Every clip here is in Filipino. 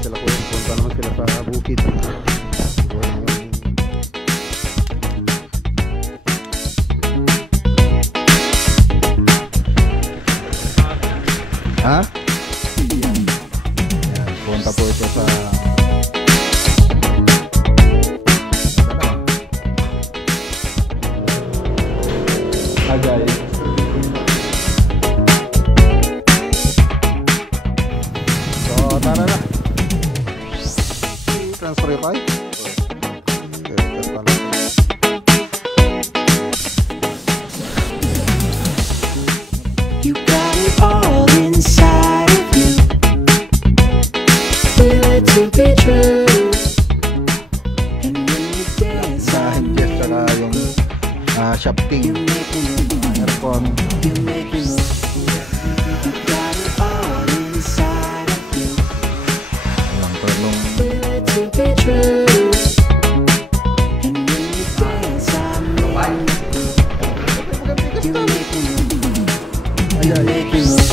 Sila kuya, punta naman sila sa bukid. Ha? Punta po ito sa Agay. So tara na. Transfer tayo. You got it all inside of you. Feel it to be true. And when you dance, sa Hinges saka yung shafting aircon. you make me move. You got it all inside of you. Ayan, perlong Feel it to be true. And when you dance, I make you make me move. You make me move.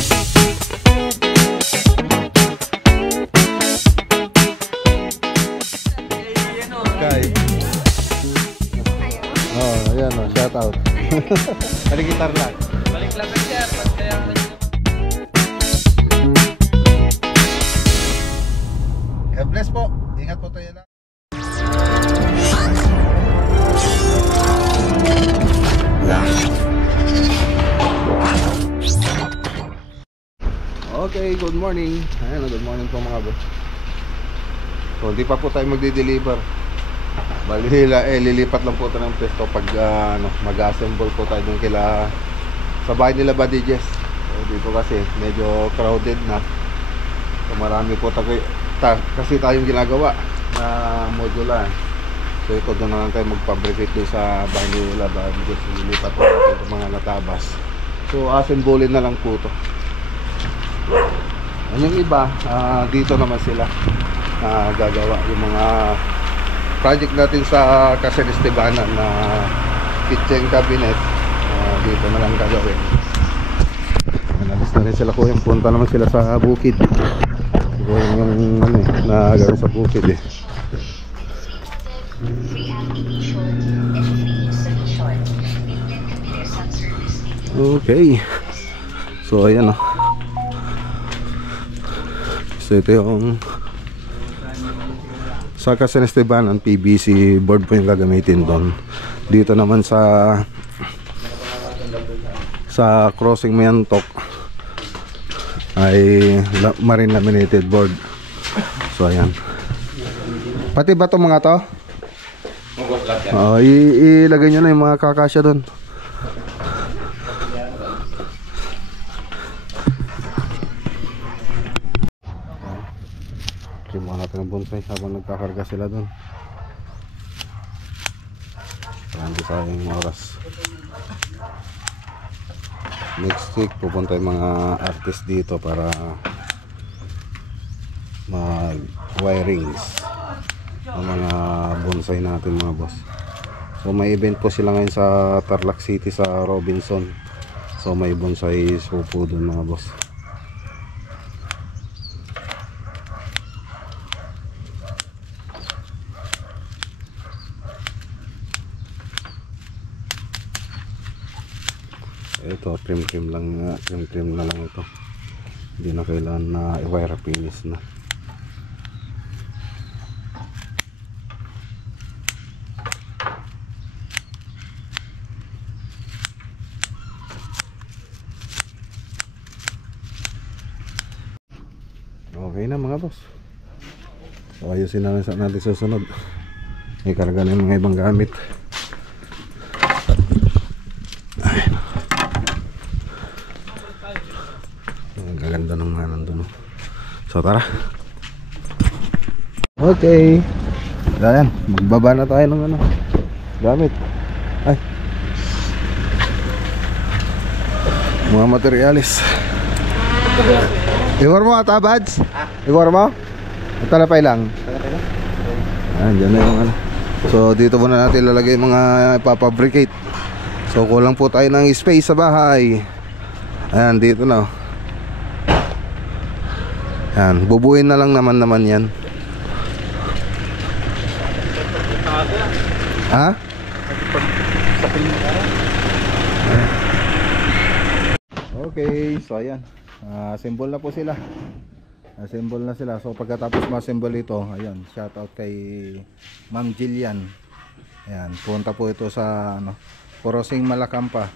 Kay. Oh, ayan o, shout out. Gitar lang. Balik lang kayo sir, pag kaya God bless po. Ingat po tayo lang. Okay, good morning. Ayan, good morning po mga boss. So, hindi pa po tayo magdi-deliver. Bali, lilipat lang po tayo ng pesto pag mag-assemble po tayo dun sa bahay nila Buddy Jess. So, dito kasi medyo crowded na. So, marami po kasi tayong ginagawa na modular. So, ito doon na lang tayo mag-fabricate doon sa bahay nila Buddy Jess. Lilipat po natin itong mga natabas. So, assemble na lang po ito. Yung iba, dito naman sila gagawa yung mga project natin sa Casa Estebanan na kitchen cabinet. Dito na lang gagawin. Nalis na rin sila kuya, punta naman sila sa bukid. Yung na gawin sa bukid eh. Okay. So ayan o. So ito yung sa Casa Estebanan, PVC board po yung gagamitin doon. Dito naman sa crossing Mayantok ay marine laminated board. So ayan. Pati ba itong mga to? Ilagay nyo na yung mga kakasya doon. Simulan natin ang bonsai habang nagkakarga sila doon. Marami sayang oras. Next week pupunta yung mga artist dito para mag wirings ng mga bonsai natin mga boss. So may event po sila ngayon sa Tarlac City sa Robinson. So may bonsai supo doon mga boss. Ito trim lang nga, trim na lang ito. Hindi na kailangan na i-wire finish na. Okay na mga boss. So ayusin na lang natin susunod. May karga na yung mga ibang gamit. Gaganda ng mga nandun. So tara. Okay. Ayan, magbaba na tayo ng gamit. Ay, mga materialis. Iwar mo ata bads? Iwar mo? Talapay lang. Ayan, dyan na yung So dito muna natin lalagay yung mga ipapabricate. So kulang po tayo ng space sa bahay. Ayan, dito na. Yan, bubuin na lang naman yan. Ha? Okay, so ayan. Assemble na po sila. Assemble na sila. So pagkatapos ma-assemble ito, ayan, shout out kay Ma'am Jillian. Ayan, punta po ito sa Corosing Malacampa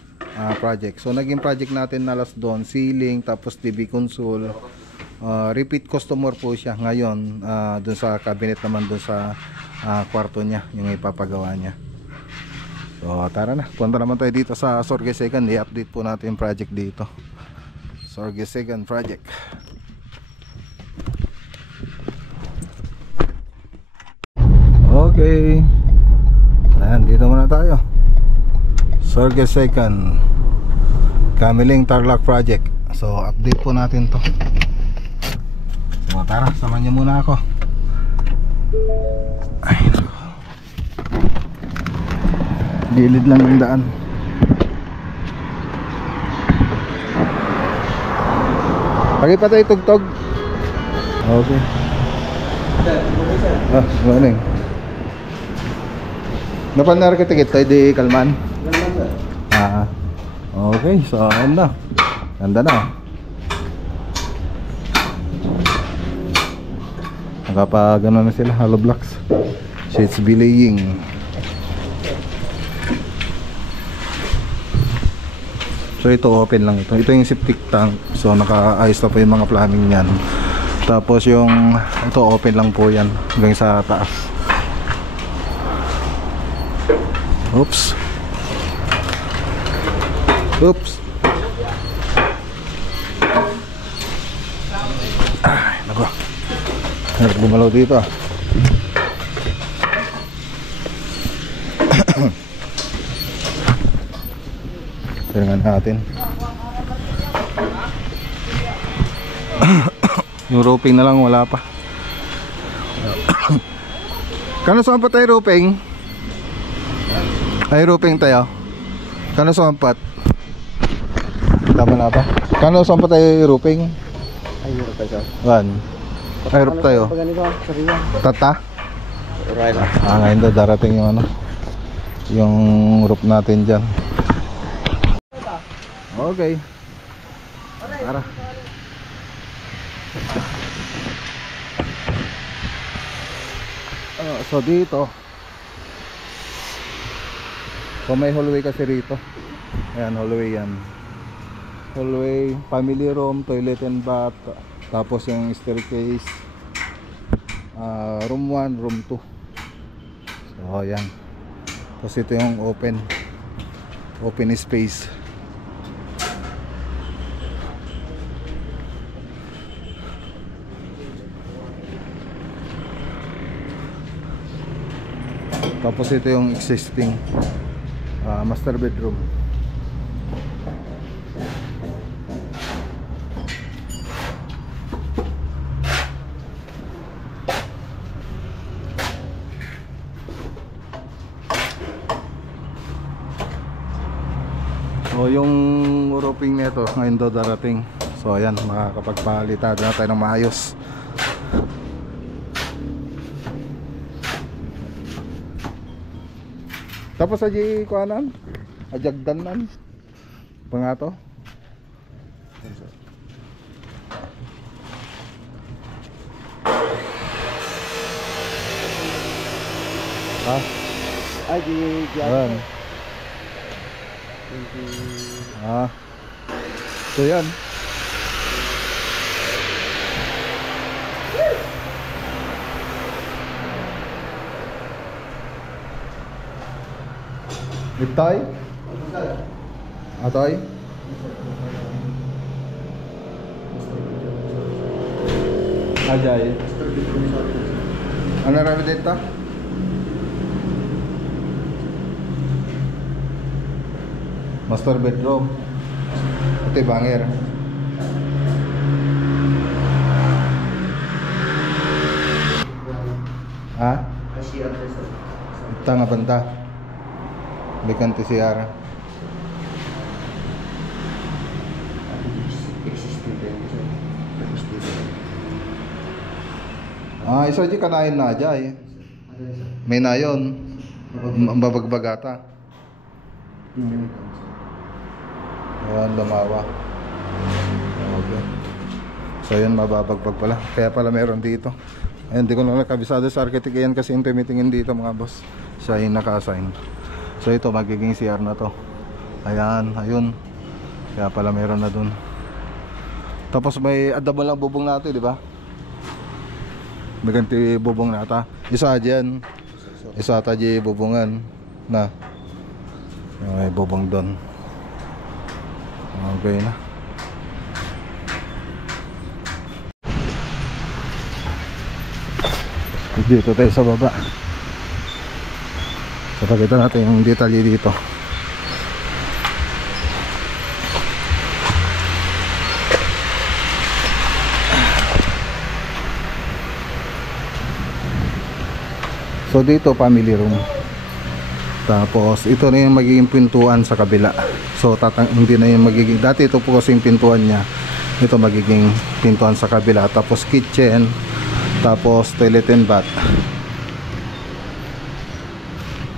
project. So naging project natin na last doon, ceiling, tapos TV console. Repeat customer po siya ngayon. Doon sa cabinet naman, doon sa kwarto niya, yung ipapagawa niya. So tara na, punta naman tayo dito sa Sorgesegan. I-update po natin yung project dito. Sorgesegan project. Okay, ayan, dito muna tayo. Sorgesegan Kamiling Tarlac project. So update po natin to. So tara, samahan niyo muna ako. Ay, nako. Gilid lang ng daan. Pagi pa tayo tugtog. Okay. Morning. Napanar ka tikit tayo di Kalman? Okay, so ayan na. Ganda na. Nakapagano na sila, hollow blocks. Sheets belaying. So ito open lang ito. Ito yung septic tank. So nakaayos na po yung mga plumbing niyan. Tapos yung ito open lang po yan hanggang sa taas. Oops. Oops. Ay, nako. Harap gumalaw dito ah. Tingnan natin. Yung roping na lang wala pa. Kano saan pa tayo roping? Ay roping tayo. Kano saan pat? Tama na ba? Kano saan pa tayo roping? Ay, hirap tayo. Wan. Ay rop tayo. Tata? Right. Ngayon daw darating yung yung roof natin dyan. Okay. Tara. So dito, so may hallway kasi rito. Ayan, hallway yan. Hallway, family room, toilet and bath. Tapos yung staircase, room 1, room 2. So ayan. Tapos ito yung open space. Tapos ito yung existing master bedroom. So yung roofing nito ngayon daw darating. So ayan, makakapagpalitado na tayo ng maayos. Tapos sa kuanan, ajagdanan. Pangato. Ha? Ay, di Ayan. So yan. Itoy? Atoy? Ajay. Ano rami dito? Master bedroom. Ito yung banger. Ha? Ito nga banta. Bekante siya. Isa di kanain na jay. May nayon. Mabagbagata. Ayan, lumawa. Okay. So yun, mababagbag pala. Kaya pala meron dito. Ayun, di ko lang nakabisado sa architect yan kasi yung tumitingin dito mga boss. Siya yung naka-assign. So ito, magiging CR na to. Ayan, ayun. Kaya pala meron na dun. Tapos may adabal lang bubong natin, di ba? May ganti bubong nata. Isa dyan. Isa taji bubungan. Na. May bubong dun. Okay na. Dito tayo sa baba. So pakita natin yung detalye dito. So dito family room. Tapos ito na yung magiging pintuan sa kabila. So hindi na yung magiging, dati ito po kasi yung pintuan niya. Ito magiging pintuan sa kabila. Tapos kitchen. Tapos toilet and bath.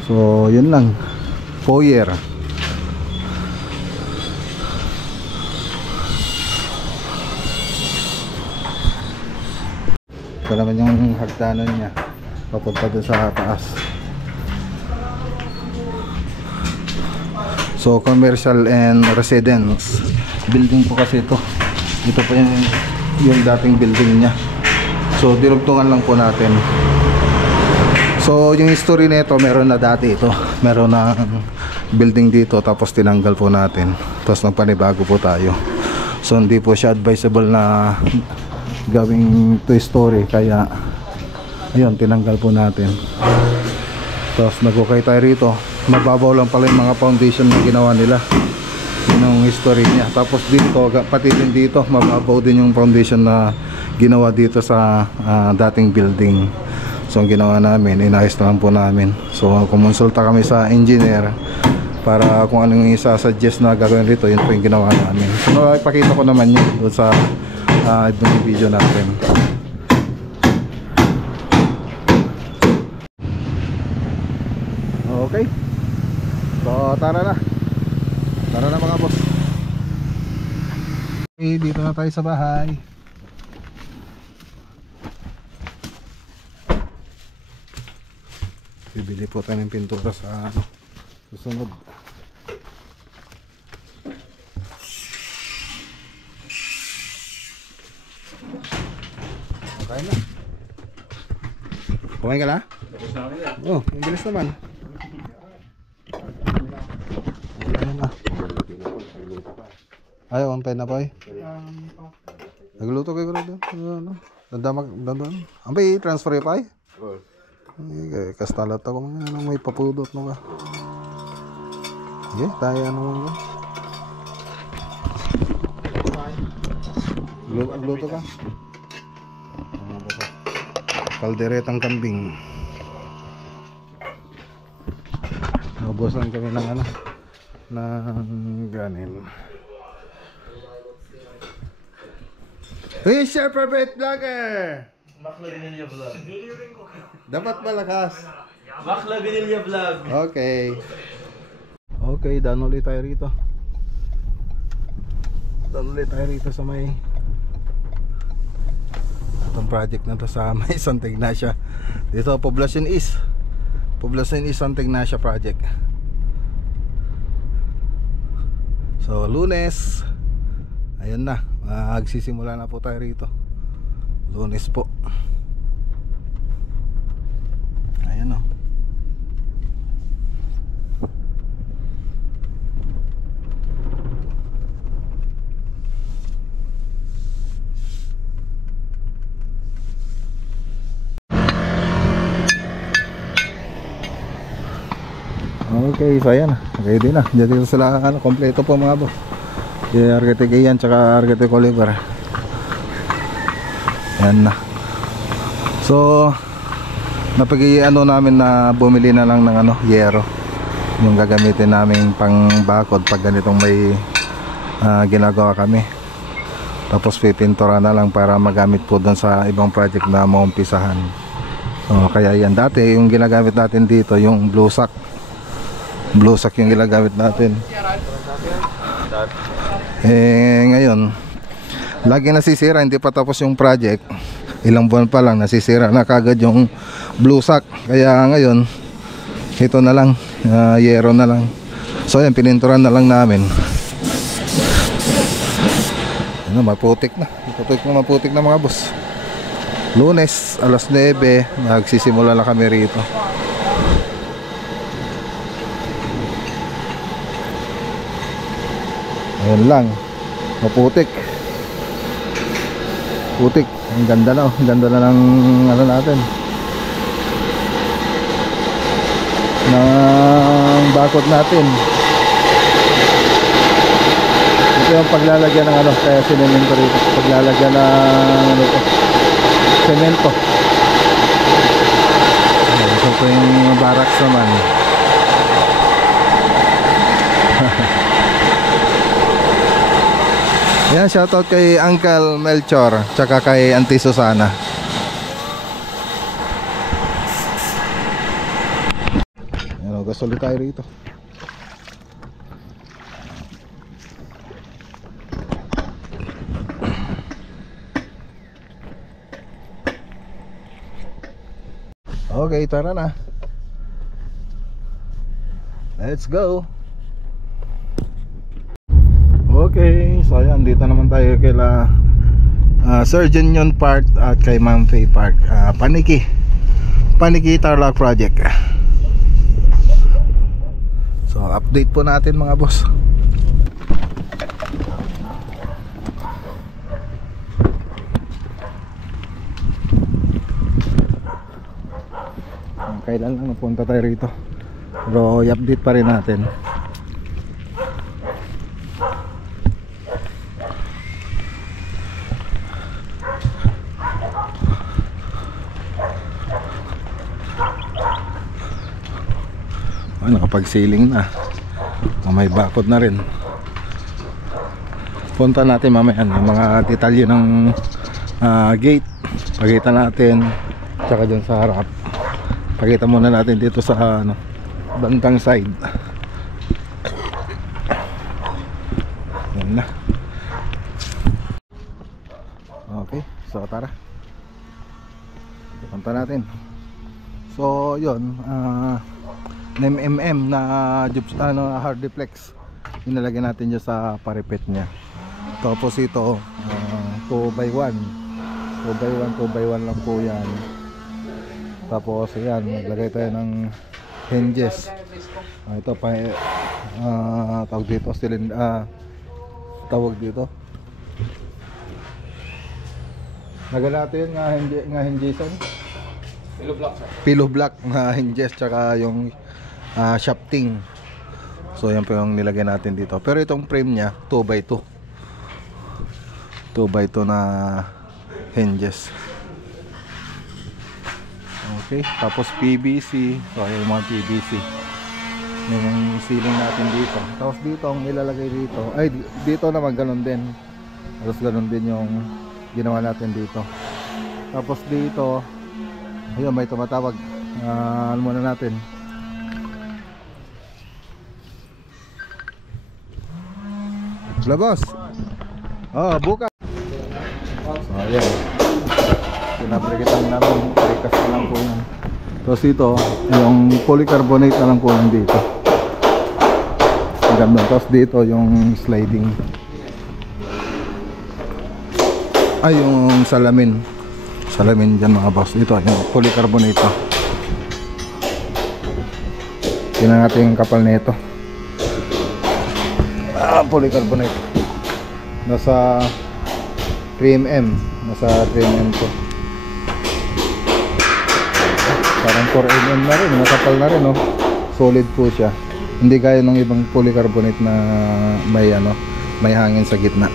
So yun lang. Foyer. Ito naman yung hagdanan niya papunta doon sa taas. So commercial and residence building po kasi ito. Ito po yung dating building niya. So dinugtungan lang po natin. So yung history nito, meron na dati ito. Meron na building dito tapos tinanggal po natin. Tapos nagpanibago po tayo. So hindi po siya advisable na gawing two-story, kaya ayun, tinanggal po natin. Tapos nag-okay tayo rito. Mababaw lang pala yung mga foundation na ginawa nila. Yun ang history niya. Tapos dito, pati din dito, mababaw din yung foundation na ginawa dito sa dating building. So ang ginawa namin, inayos na lang po namin. So kumonsulta kami sa engineer para kung anong isa-suggest na gagawin dito, yun po yung ginawa namin. So ipakita ko naman yun doon sa ibang video natin. Okay. So tara na. Tara na mga boss. Okay, dito na tayo sa bahay. Bibili po tayo ng pintura sa susunod. Okay na. Kumain ka na? Oh, ang bilis naman. Ayaw, ang pena po eh. Nagluto kayo doon. Dandaman. Ang bay, transfer pa eh. Kastalat ako mga may papudot no ba. Okay, tayo ano mo. Gluto ka. Kalderetang kambing. Nabusan kami ng ano, ng ganin. Hey, Sir Perfect Vlogger! Bakla Ganilya Vlog. Dapat malakas. Bakla Ganilya Vlog. Okay. Okay, daan ulit tayo rito. Daan ulit tayo rito sa may itong project na to sa may Santa Ignacia. Dito, Poblacion East. Poblacion East Santa Ignacia project. So, Lunes. Ayun na. Magsisimula na po tayo rito. Lunes po. Ayan o. Okay, so ayan. Ready na. Dito sila, kompleto po mga boss. Si Architect Ian tsaka Architect Oliver. Ayan na. So napag-iano namin na bumili na lang ng ano, yero. Yung gagamitin namin pang bakod pag ganitong may ginagawa kami. Tapos pipintura na lang para magamit po doon sa ibang project na maumpisahan. Kaya yan, dati yung ginagamit natin dito yung blue sack yung ginagamit natin. Ngayon lagi nasisira, hindi pa tapos yung project, ilang buwan pa lang nasisira na kagad yung blue sack. Kaya ngayon ito na lang, yero na lang. So yan, pininturan na lang namin. Maputik na mga boss. Lunes alas 9 nagsisimula na kami rito. Ayun lang, maputik. Ang ganda na, ng ano natin, ng bakod natin. Ito yung paglalagyan ng ano, kaya sinemento rito, paglalagyan ng ano to, semento. Ito po yung barracks naman. Yan, shoutout kay Uncle Melchor tsaka kay Auntie Susana. Yan, gasoli tayo rito. Okay, tara na. Let's go. Okay, so ayan, dito naman tayo kila Sir Junior Park at kay Ma'am Faye Park. Paniki Tarlac Project. So update po natin mga boss. Kailan lang napunta tayo rito, pero i-update pa rin natin. Nakapag-ceiling na, may bakod na rin. Punta natin mamaya yung mga detalye ng gate. Pakita natin, tsaka dyan sa harap. Pakita muna natin dito sa bantang side. Yan na. Okay, so tara, punta natin. So yun, MM na hardiplex inalagay natin dyan sa parapet nya. Tapos ito 2x1 lang po yan. Tapos ayan, maglagay tayo ng hinges. Ito pa tawag dito, tawag dito, nagalate yun nga hingesan, pillow block na hinges, tsaka yung shafting. So yan po yung nilagay natin dito. Pero itong frame nya 2x2 na hinges. Okay, tapos PVC. So yung mga PVC, yung ceiling natin dito. Tapos dito ang nilalagay dito, ay dito naman ganun din. Tapos ganun din yung ginawa natin dito. Tapos dito, ayun, may tumatawag. Ano muna natin, labas. Buka. So ayan, pinabrikitan namin, parikas na lang po yan. Tapos dito, yung polycarbonate na lang po yan dito. Ganda. Tapos dito yung sliding, ay yung salamin dyan mga boss. Ito yung polycarbonate to. Tingnan natin yung kapal na ito. Polycarbonate nasa 3mm, to. Parang 4mm na rin, nakapal na rin, no? Solid po siya, hindi gaya ng ibang polycarbonate na may hangin sa gitna.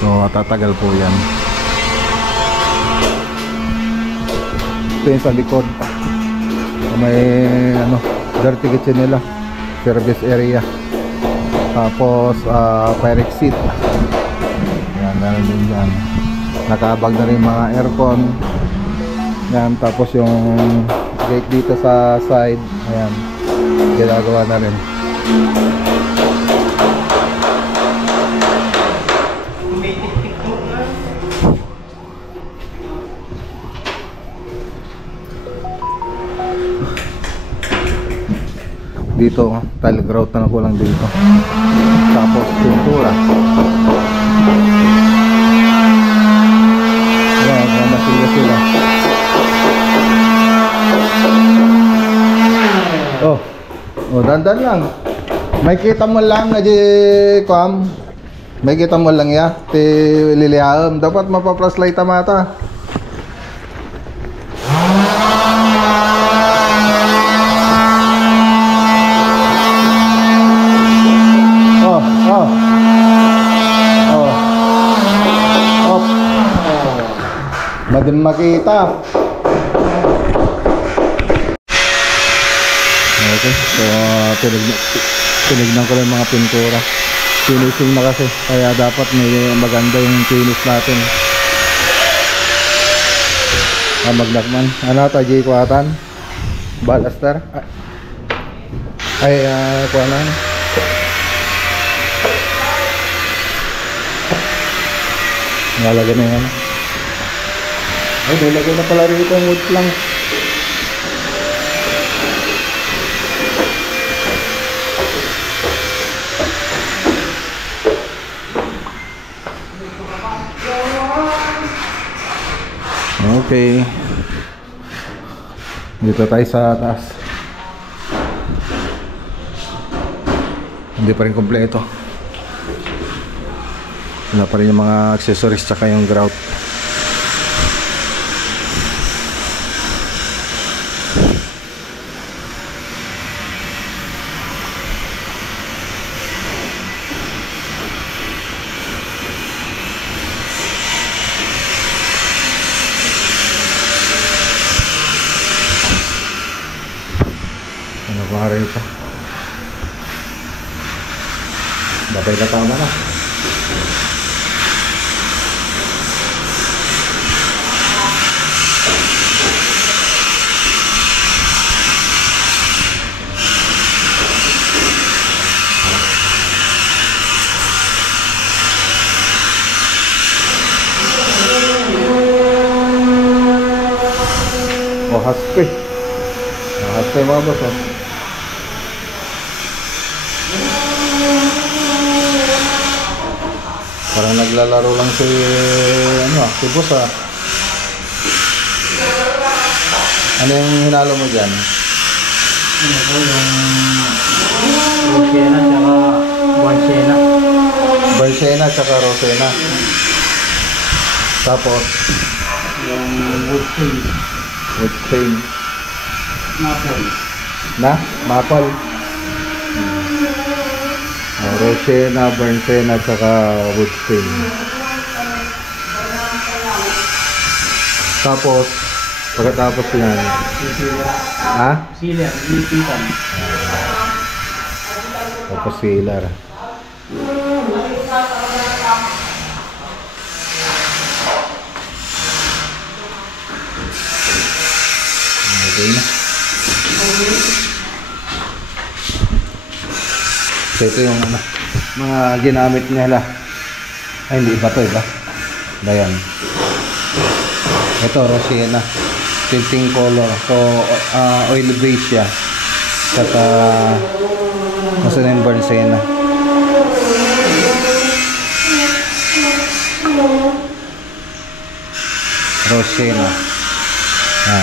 So tatagal po yan. Ito yung sa likod, may dirty kitchen nila, service area. Tapos fire exit. Meron din dyan. Nakabag na rin mga aircon. Yan, tapos yung gate dito sa side. Ayan, ginagawa na rin. Dito, tile grout na kulang dito. Tapos pintura. Ayan, masila sila. Oh, dandan lang. May kita mo lang na di kam. May kita mo lang ya. Ti lilihaam. Dapat mapapraslay tamata. Madin makita. Okay, so tinignan ko lang mga pintura. Finishing na kasi, kaya dapat may maganda yung finish natin. Maglakman. Ano ito, J. Kuwatan? Balaster? Kuha na. Nalagay na yan. Ay, nilagay na pala rito yung wood plank. Okay. Dito tayo sa taas. Hindi pa rin kompleto. Wala pa rin yung mga accessories tsaka yung grout. Ano ba rin ito? Babay na tama na. Oh, haspe. Haspe mga boss, oh. Parang naglalaro lang si si boss, ah. Ano yung hinalo mo dyan? Ano po yung Rosena tsaka Buansena. Barsena tsaka Rosena. Tapos Yung wood stain. wood stain. Maple. Na? Maple. Rosena, Barsena tsaka wood stain. Tapos pagkatapos yan, ha? Sealer, lipitan. Tapos sealer. Okay na. So ito yung mga ginamit nila. Ay, hindi ba ito, iba? Bayan. Ito, Rosena. Tinting color. So, oil base siya. Saka, nasa na yung Barsena. Rosena.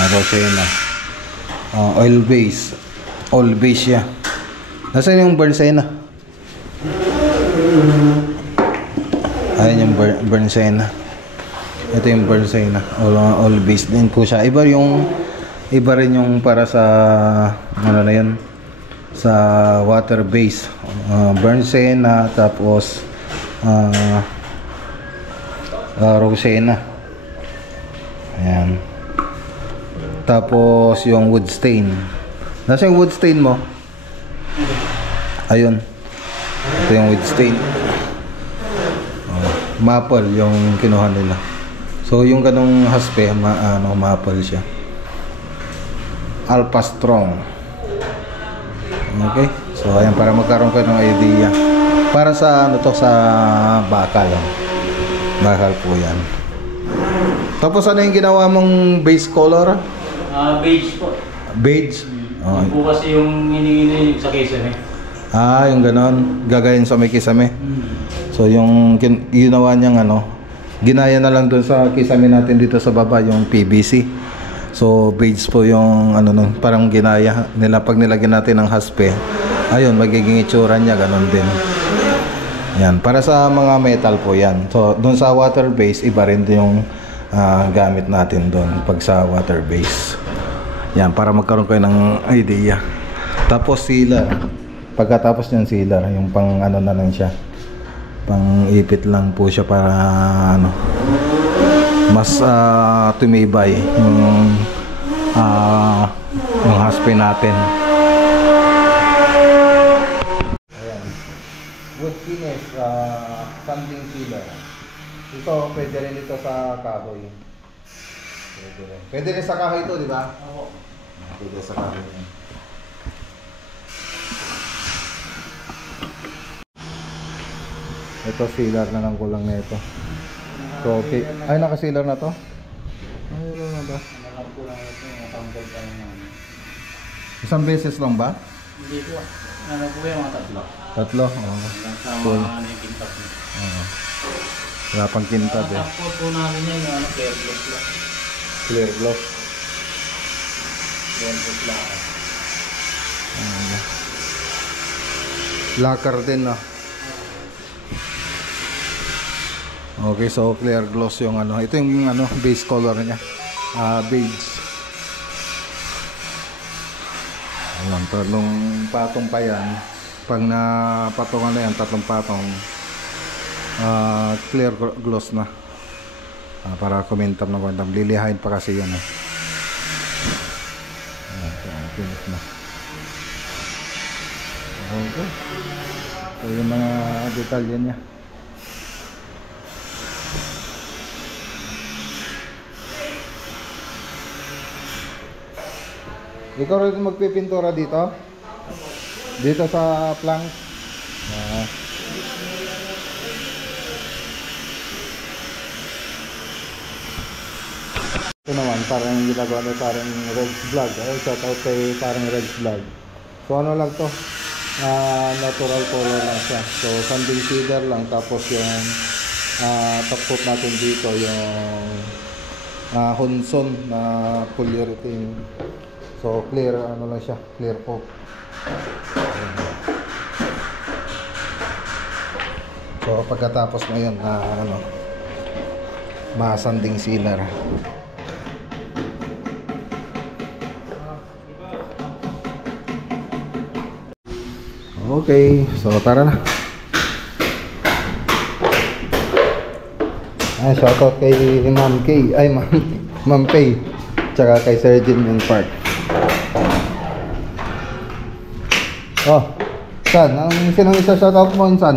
Rosena. Oil base. Oil base siya. Nasaan yung Barsena? Ayan yung Barsena. Ito yung Barsena. Oil base din po siya. Iba rin yung para sa ano na yun, sa water base. Barsena, tapos Rosena. Ayan. Tapos yung wood stain. Nasa yung wood stain mo? Ayun. Ito yung wood stain. maple yung kinuha nila. So yung ganong haspe, maple siya. Alpha Strong. Okay? So ayan, para magkaroon kayo ng idea. Para sa ano to, sa bakal. Bakal po yan. Tapos ano yung ginawa mong base color? Beige po. Beige? Oh. Yung po kasi yung hinihingi sa kisame. Yung ganon. Gagayin sa may kisame. So yung ginawa niyang ano, ginaya na lang dun sa kisame natin dito sa baba, yung PVC. So beige po yung ano nun, parang ginaya nila pag nilagyan natin ng haspe. Ayun, magiging itsura niya ganon din. Yan, para sa mga metal po yan. So dun sa water base, iba rin yung gamit natin dun pag sa water base. Yan, para magkaroon kayo ng idea. Tapos sealer. Pagkatapos ng sealer, yung pang ano na lang siya, pang ipit lang po siya para ano, mas tumibay yung haspe natin. Ayan, wood finish, sanding sealer. Ito pwede rin ito sa kahoy. Pwede rin sa kahoy ito, di ba? Oo. Pwede sa kahoy. Ito sealer na lang kulang na ito. So okay. Ay, naka-sealer na to? Ay, ano na ba? Isang beses lang ba? Hindi po. Ano po yung mga tatlo? Tatlo? Oo. Sa Cool. mga ano yung kintab niya. Oo. Wala pang kintab eh. Tapos po namin yan yung ano, clear gloss lang. Clear gloss. Clear gloss lang. Lacquer din, no? Okay, so clear gloss yung ano. Ito yung ano, base color niya. Beige. Ayan, tatlong patong pa yan. Pag napatungan na yan, tatlong patong, clear gloss na. Para kumintab na kumintab. Lilihain pa kasi yan. Ayan, finish na. Okay. So yung mga detalye niya. Ikaw rin magpipintura dito? Dito sa plank? Ito naman, parang ginagawa na parang Red's Vlog. Shout out kay parang Red's Vlog. So ano lang to? Natural color lang siya. So sanding sealer lang. Tapos yung top natin dito yung Hunson na polyurethane. So clear ano lang siya, clear coat. So pagkatapos na yun, ano, masanding sealer. Okay, so tara na. Shoutout kay Ma'am Kay, ay Ma'am Pay, tsaka kay Sir Jim and Park. Oh, San, sinong isa shoutout mo, San?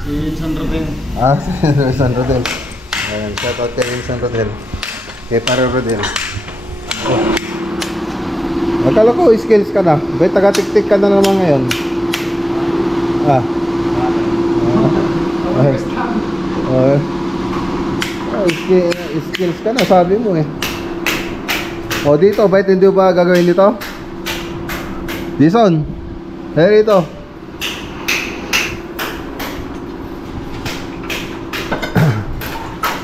Si San Rodel. Si San Rodel. Ayan, shoutout kay San Rodel. Kay Pare Rodel. Oh. Akala ko skills ka na. Ba't taga-tik-tik ka na naman ngayon? Skills ka na, sabi mo eh. O dito, ba't hindi ba gagawin dito? Jason, hey rito.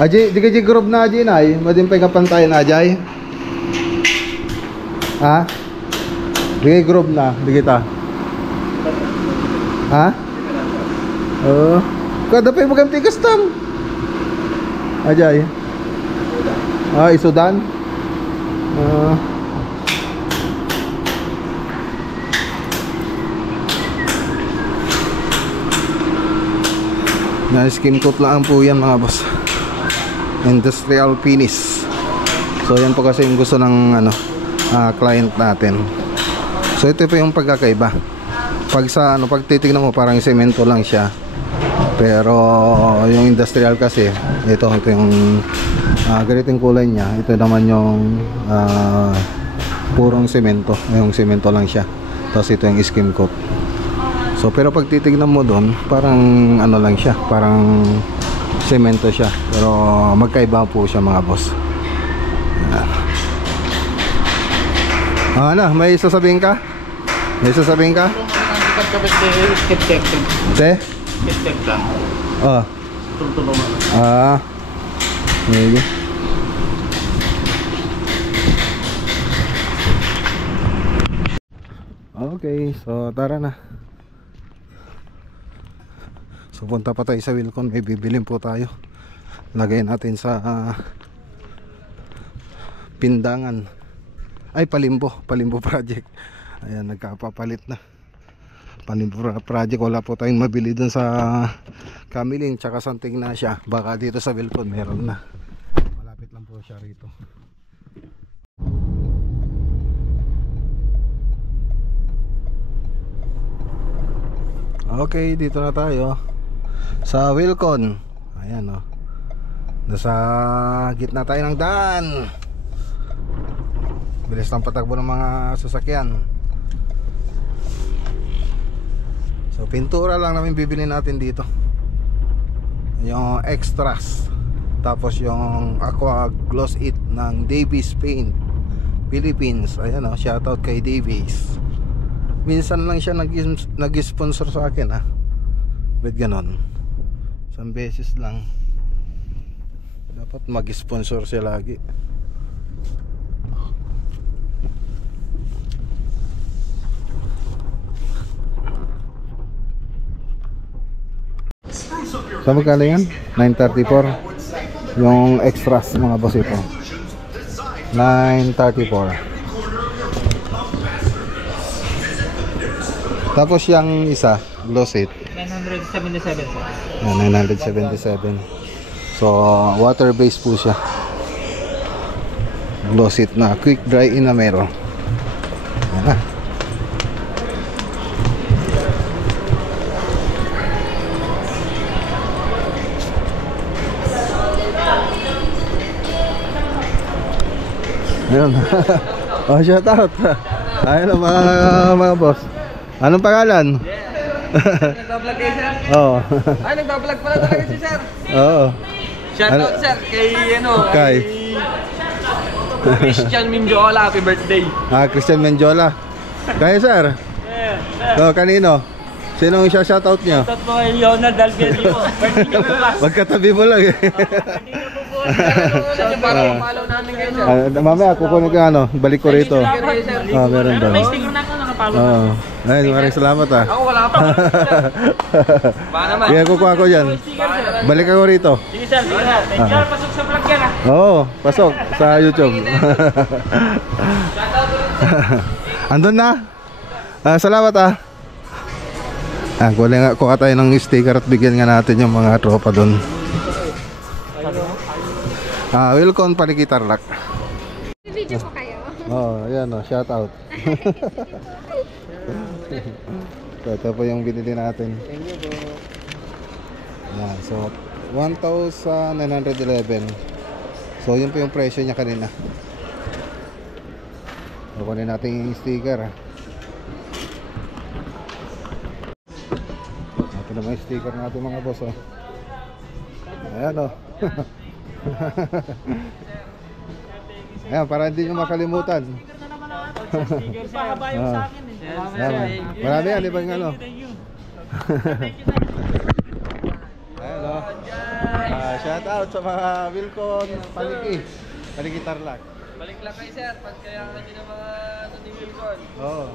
Aji, di ka group na Aji na eh. Madimpay ka pantay na Ajay. Di ka group na, di kita. Kada pa yung maganti custom Ajay. Isudan. Na-skim coat lang po yan mga boss. Industrial finish. So yan po kasi yung gusto ng ano, client natin. So ito po yung pagkakaiba. Pag sa ano, pag titignan mo parang semento lang siya. Pero yung industrial kasi, ito yung ganitong kulay niya. Ito naman yung purong semento. Yung semento lang siya. Tapos ito yung skim coat. So pero pag titignan mo doon, parang ano lang siya, parang semento siya. Pero magkaiba po siya mga boss. Ano, may sasabihin ka? May sasabihin ka? Te? Oh. Maybe. Okay, so tara na. So punta pa tayo sa Wilcon, may bibilin po tayo. Lagay natin sa Pindangan. Ay, Palimbo project. Ayan, nagkapapalit na. Palimbo project, wala po tayong mabili dun sa Kamiling tsaka Santa Ignacia. Baka dito sa Wilcon meron na. Malapit lang po siya rito. Okay, dito na tayo sa Wilcon. Ayan o. Nasa gitna tayo ng daan. Bilis ng patakbo ng mga sasakyan. So pintura lang namin bibili natin dito. Yung extras. Tapos yung Aqua Gloss It ng Davies Paint Philippines. Ayan o, shoutout kay Davies. Minsan lang siya nag-sponsor sa akin ha. Ba't ganon? Isang beses lang. Dapat mag-sponsor siya lagi. So magkano yan? 934. Yung extras mga boss ito 934. Tapos yung isa, gloss it 977 sir. 977. So water based po siya. Gloss it na quick dry enamel. Yan na. Ayun. Oh, shout out. Ayun mga boss. Anong pangalan? Nagbablog kayo sir? Oo. Ay, nagbablog pala talaga si sir. Oo. Shoutout sir kay Kay Christian Mindiola, happy birthday. Christian Menjola. Kayo sir? So, kanino? Sinong siya shoutout niyo? Shoutout po kay Leonard Dalvedi po. Birthday niyo po last. Magkatabi mo lang eh. Para mapalaw namin kayo sir. Mamaya kukunin ko ano, balik ko rito. Meron daw. May sticker na ako nakapalo. Oo. Ay, maraming salamat ah. Ako wala pa. Baka naman. Kaya kukuha ko dyan. Balik ako rito. Sige sir, sige sir. Thank you, pasok sa vlog yan ah. Oo, pasok sa YouTube. Andun na. Salamat ah. Kuha tayo ng sticker at bigyan nga natin yung mga tropa doon. Wilcon Paniki Tarlac. Video po kayo. Oh, ayan oh, shout out. Ito po yung binili natin. Thank you po. Yan, so 1,911. So yun po yung presyo niya kanina. Kukunin natin yung sticker. Ito naman yung sticker natin mga boss oh. Ayan oh. Ayan, para hindi nyo makalimutan. Pahaba yung sa akin eh. Marami yan, ibang ano. Ayan o. Shout out sa mga Wilcon Paniki Tarlac. Balik lang kayo sir, pag kaya ka nyo ng mga ni Wilcon. Oo.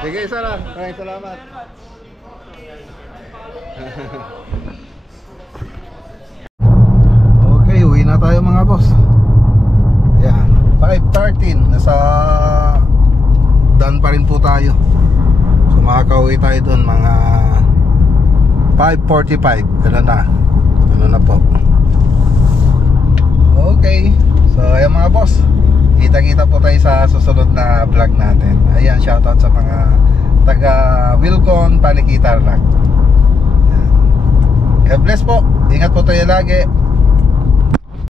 Sige, isa lang. Maraming salamat. Okay, uwi na tayo mga boss. Yan, 5:13. Nasa daan pa rin po tayo. So makakauwi tayo doon mga 5:45. Ganun na po. Okay. So ayan mga boss, kita-kita po tayo sa susunod na vlog natin. Ayan, shoutout sa mga taga Wilcon Paniki Tarlac. God bless po. Ingat po tayo lagi.